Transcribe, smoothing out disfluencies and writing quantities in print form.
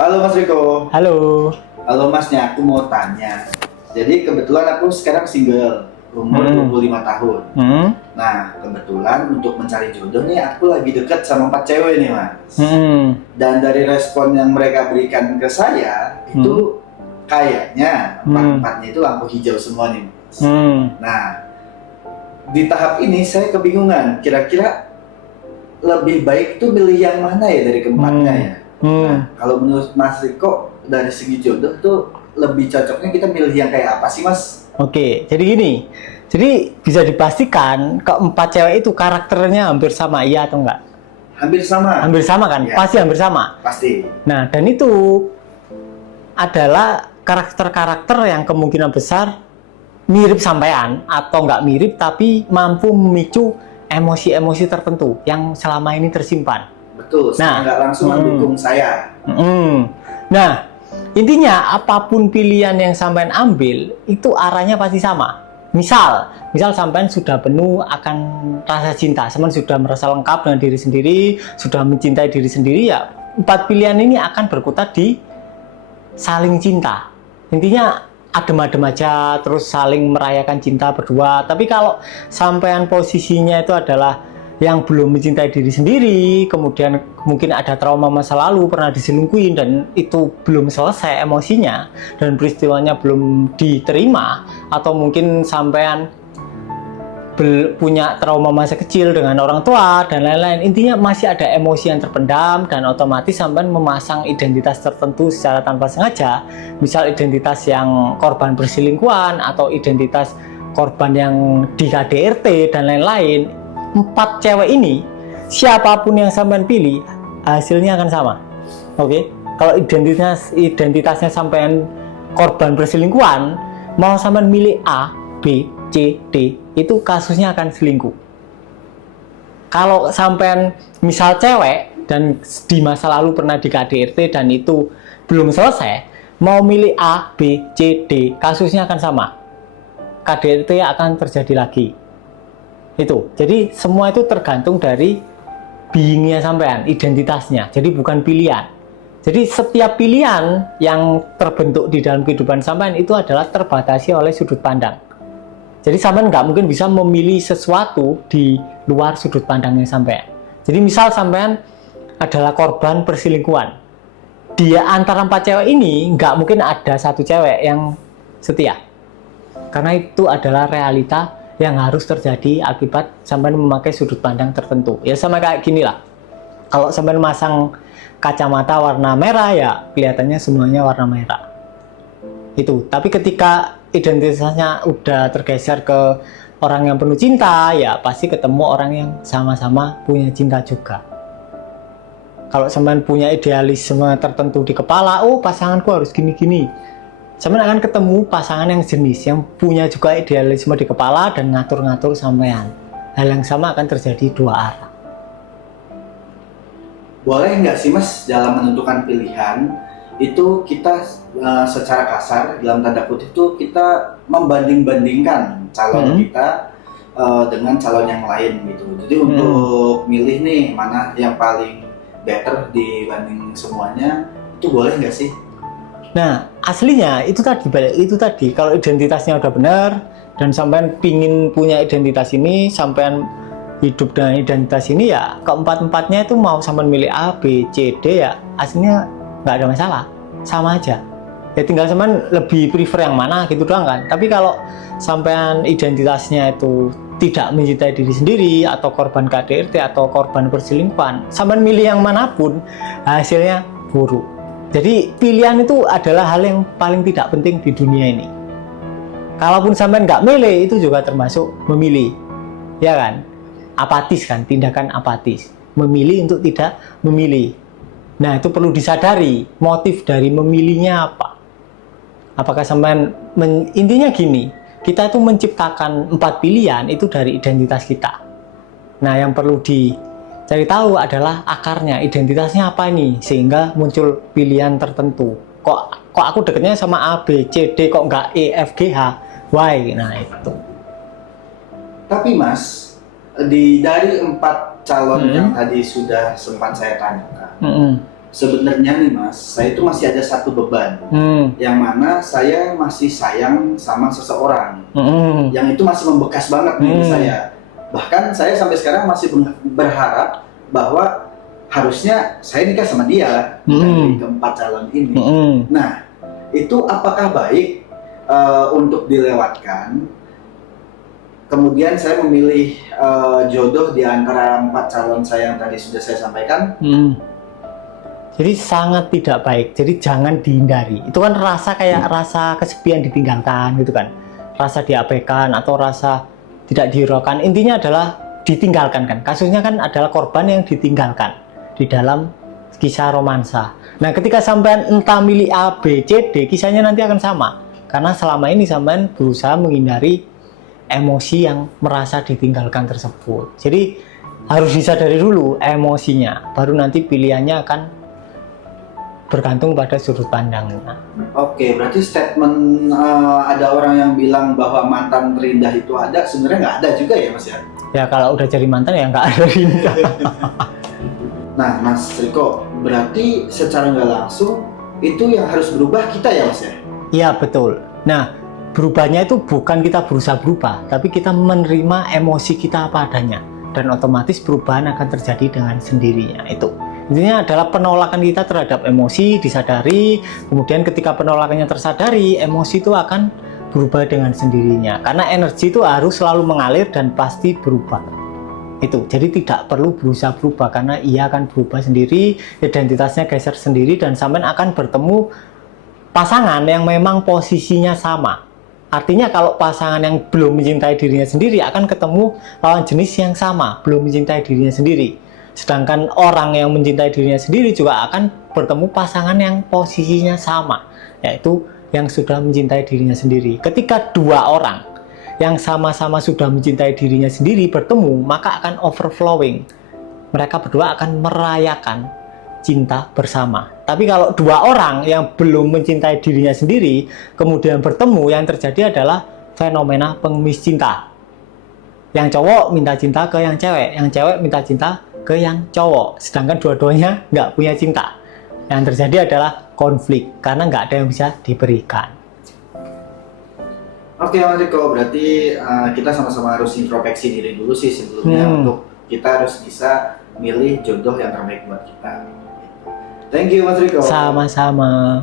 Halo Mas Riko. Halo. Halo Masnya, aku mau tanya. Jadi kebetulan aku sekarang single, umur 25 tahun. Nah, kebetulan untuk mencari jodoh nih aku lagi deket sama 4 cewek nih Mas. Dan dari respon yang mereka berikan ke saya, itu kayaknya empat-empatnya itu lampu hijau semua nih Mas. Nah, di tahap ini saya kebingungan, kira-kira lebih baik tuh milih yang mana ya dari keempatnya ya? Nah, kalau menurut Mas Riko dari segi jodoh tuh lebih cocoknya kita milih yang kayak apa sih Mas? Oke, jadi gini. Jadi bisa dipastikan keempat cewek itu karakternya hampir sama, iya atau enggak? Hampir sama. Hampir sama kan? Ya. Pasti hampir sama. Pasti. Nah, dan itu adalah karakter-karakter yang kemungkinan besar mirip sampean atau enggak mirip tapi mampu memicu emosi-emosi tertentu yang selama ini tersimpan. Betul, Nah, nggak langsung mendukung saya. Nah, intinya apapun pilihan yang sampean ambil itu arahnya pasti sama. Misal sampean sudah penuh akan rasa cinta, sampean sudah merasa lengkap dengan diri sendiri, sudah mencintai diri sendiri, ya 4 pilihan ini akan berkutat di saling cinta. Intinya adem-adem aja, terus saling merayakan cinta berdua. Tapi kalau sampean posisinya itu adalah yang belum mencintai diri sendiri, kemudian mungkin ada trauma masa lalu, pernah diselingkuhin dan itu belum selesai emosinya dan peristiwanya belum diterima, atau mungkin sampean punya trauma masa kecil dengan orang tua dan lain-lain. Intinya masih ada emosi yang terpendam dan otomatis sampean memasang identitas tertentu secara tanpa sengaja, misal identitas yang korban perselingkuhan atau identitas korban yang di KDRT dan lain-lain. 4 cewek ini, siapapun yang sampean pilih, hasilnya akan sama. Oke? Kalau identitasnya sampean korban perselingkuhan, mau sampean milih A, B, C, D, itu kasusnya akan selingkuh. Kalau sampean misal cewek dan di masa lalu pernah di KDRT dan itu belum selesai, mau milih A, B, C, D, kasusnya akan sama. KDRT akan terjadi lagi. Itu. Jadi semua itu tergantung dari beingnya sampean, identitasnya. Jadi bukan pilihan. Jadi setiap pilihan yang terbentuk di dalam kehidupan sampean itu adalah terbatasi oleh sudut pandang. Jadi sampean nggak mungkin bisa memilih sesuatu di luar sudut pandangnya sampean. Jadi misal sampean adalah korban perselingkuhan. Di antara 4 cewek ini nggak mungkin ada satu cewek yang setia. Karena itu adalah realita yang harus terjadi akibat sampean memakai sudut pandang tertentu. Ya sama kayak gini lah. Kalau sampean masang kacamata warna merah, ya kelihatannya semuanya warna merah. Itu. Tapi ketika identitasnya udah tergeser ke orang yang penuh cinta, ya pasti ketemu orang yang sama-sama punya cinta juga. Kalau sampean punya idealisme tertentu di kepala, oh pasanganku harus gini-gini, sampean akan ketemu pasangan yang jenis, yang punya juga idealisme di kepala dan ngatur-ngatur sampean. Hal yang sama akan terjadi dua arah. Boleh nggak sih Mas dalam menentukan pilihan itu kita secara kasar dalam tanda kutip itu kita membanding-bandingkan calon kita dengan calon yang lain gitu. Jadi untuk milih nih mana yang paling better dibanding semuanya, itu boleh nggak sih? Nah, aslinya itu tadi kalau identitasnya udah benar dan sampean pingin punya identitas ini, sampean hidup dengan identitas ini, ya keempat-empatnya itu mau sampean milih A, B, C, D, ya aslinya nggak ada masalah, sama aja. Ya tinggal sampean lebih prefer yang mana gitu doang kan. Tapi kalau sampean identitasnya itu tidak mencintai diri sendiri atau korban KDRT atau korban perselingkuhan, sampean milih yang manapun hasilnya buruk. Jadi pilihan itu adalah hal yang paling tidak penting di dunia ini. Kalaupun sampean nggak milih, itu juga termasuk memilih, ya kan? Apatis kan, tindakan apatis. Memilih untuk tidak memilih. Nah itu perlu disadari, motif dari memilihnya apa. Apakah sampean, intinya gini, kita itu menciptakan 4 pilihan itu dari identitas kita. Nah yang perlu cari tahu adalah akarnya, identitasnya apa nih sehingga muncul pilihan tertentu. Kok aku deketnya sama A, B, C, D, kok nggak E, F, G, H, Y. Nah itu. Tapi Mas, dari 4 calon yang tadi sudah sempat saya tanyakan, sebenarnya nih Mas, saya itu masih ada satu beban, yang mana saya masih sayang sama seseorang, yang itu masih membekas banget nih di saya. Bahkan saya sampai sekarang masih berharap bahwa harusnya saya nikah sama dia dari keempat calon ini. Nah, itu apakah baik untuk dilewatkan? Kemudian saya memilih jodoh di antara 4 calon saya yang tadi sudah saya sampaikan. Jadi sangat tidak baik. Jadi jangan dihindari. Itu kan kayak rasa kesepian ditinggalkan gitu kan. Rasa diabaikan atau rasa tidak dihiraukan. Intinya adalah ditinggalkan kan. Kasusnya kan adalah korban yang ditinggalkan di dalam kisah romansa. Nah, ketika sampean entah milih A, B, C, D, kisahnya nanti akan sama. Karena selama ini sampean berusaha menghindari emosi yang merasa ditinggalkan tersebut. Jadi harus disadari dulu emosinya, baru nanti pilihannya akan bergantung pada sudut pandangnya. Oke, berarti statement ada orang yang bilang bahwa mantan terindah itu ada, sebenarnya nggak ada juga ya Mas ya? Ya kalau udah jadi mantan ya nggak ada indah. Nah Mas Riko, berarti secara nggak langsung itu yang harus berubah kita ya Mas ya? Iya betul. Nah, berubahnya itu bukan kita berusaha berubah, tapi kita menerima emosi kita apa adanya, dan otomatis perubahan akan terjadi dengan sendirinya. Itu intinya adalah penolakan kita terhadap emosi disadari, kemudian ketika penolakannya tersadari, emosi itu akan berubah dengan sendirinya, karena energi itu harus selalu mengalir dan pasti berubah. Itu jadi tidak perlu berusaha berubah, karena ia akan berubah sendiri, identitasnya geser sendiri, dan sampean akan bertemu pasangan yang memang posisinya sama. Artinya kalau pasangan yang belum mencintai dirinya sendiri akan ketemu lawan jenis yang sama, belum mencintai dirinya sendiri. Sedangkan orang yang mencintai dirinya sendiri juga akan bertemu pasangan yang posisinya sama, yaitu yang sudah mencintai dirinya sendiri. Ketika dua orang yang sama-sama sudah mencintai dirinya sendiri bertemu, maka akan overflowing. Mereka berdua akan merayakan cinta bersama. Tapi kalau dua orang yang belum mencintai dirinya sendiri kemudian bertemu, yang terjadi adalah fenomena pengemis cinta. Yang cowok minta cinta ke yang cewek minta cinta ke yang cowok, sedangkan dua-duanya nggak punya cinta. Yang terjadi adalah konflik karena nggak ada yang bisa diberikan. Oke Mas Riko, berarti kita sama-sama harus introspeksi diri dulu sih sebelumnya untuk kita harus bisa milih jodoh yang terbaik buat kita. Thank you Mas Riko. Sama-sama.